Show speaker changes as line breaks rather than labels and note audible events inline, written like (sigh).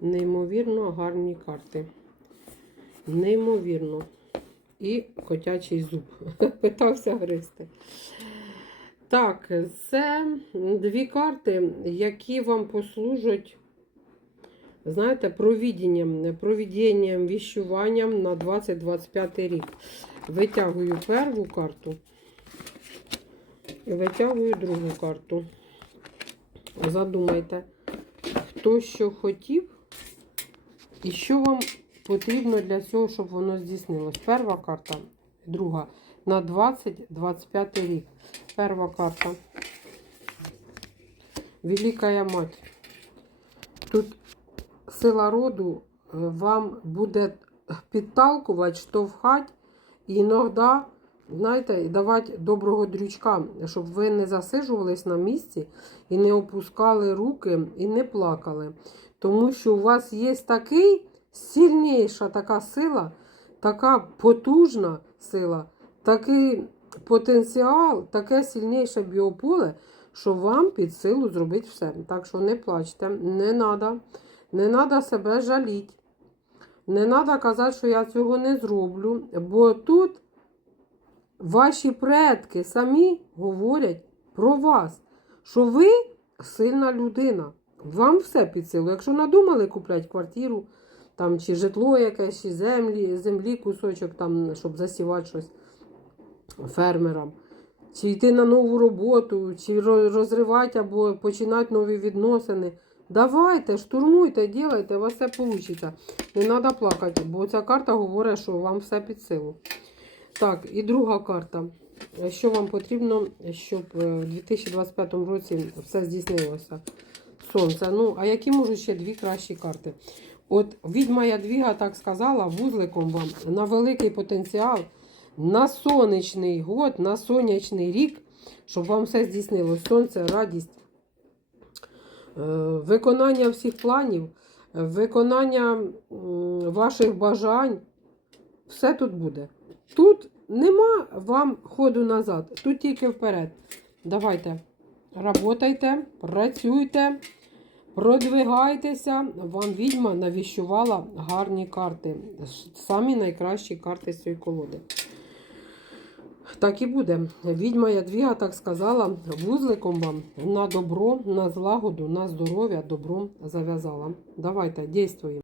Неймовірно гарні карти. Неймовірно. І котячий зуб. (laughs) Питався гристи. Так, це дві карти, які вам послужать, знаєте, провідінням, провідінням, віщуванням на 2025 рік. Витягую першу карту і витягую другу карту. Задумайте, хто що хотів і що вам потрібно для цього, щоб воно здійснилось. Перша карта, друга на 2025 рік. Перша карта. Великая мать. Тут сила роду е, вам буде підталкувати, штовхати і іноді, знаєте, давати доброго дрючка, щоб ви не засиджувались на місці і не опускали руки і не плакали. Тому що у вас є такий сильніша така сила, така потужна сила, такий потенціал, таке сильніше біополе, що вам під силу зробити все. Так що не плачте, не треба, не треба себе жаліти. Не треба казати, що я цього не зроблю, бо тут ваші предки самі говорять про вас, що ви сильна людина. Вам все під силу. Якщо надумали купляти квартиру, там, чи житло якесь, чи землі, землі кусочок, там, щоб засівати щось фермерам, чи йти на нову роботу, чи розривати або починати нові відносини. Давайте, штурмуйте, ділайте, у вас все вийде. Не треба плакати, бо ця карта говорить, що вам все під силу. Так, і друга карта. Що вам потрібно, щоб е, в 2025 році все здійснилося? Сонце. Ну, а які можуть ще дві кращі карти? От відьма Ядвіга так сказала, вузликом вам на великий потенціал, на сонячний год, на сонячний рік, щоб вам все здійснилось. Сонце, радість, е, виконання всіх планів, виконання ваших бажань. Все тут буде. Тут нема вам ходу назад, тут тільки вперед. Давайте, работайте, працюйте, продвигайтеся. Вам відьма навіщувала гарні карти. Самі найкращі карти з цієї колоди. Так і буде. Відьма Ядвіга так сказала, вузликом вам на добро, на злагоду, на здоров'я добром зав'язала. Давайте, дійствуємо.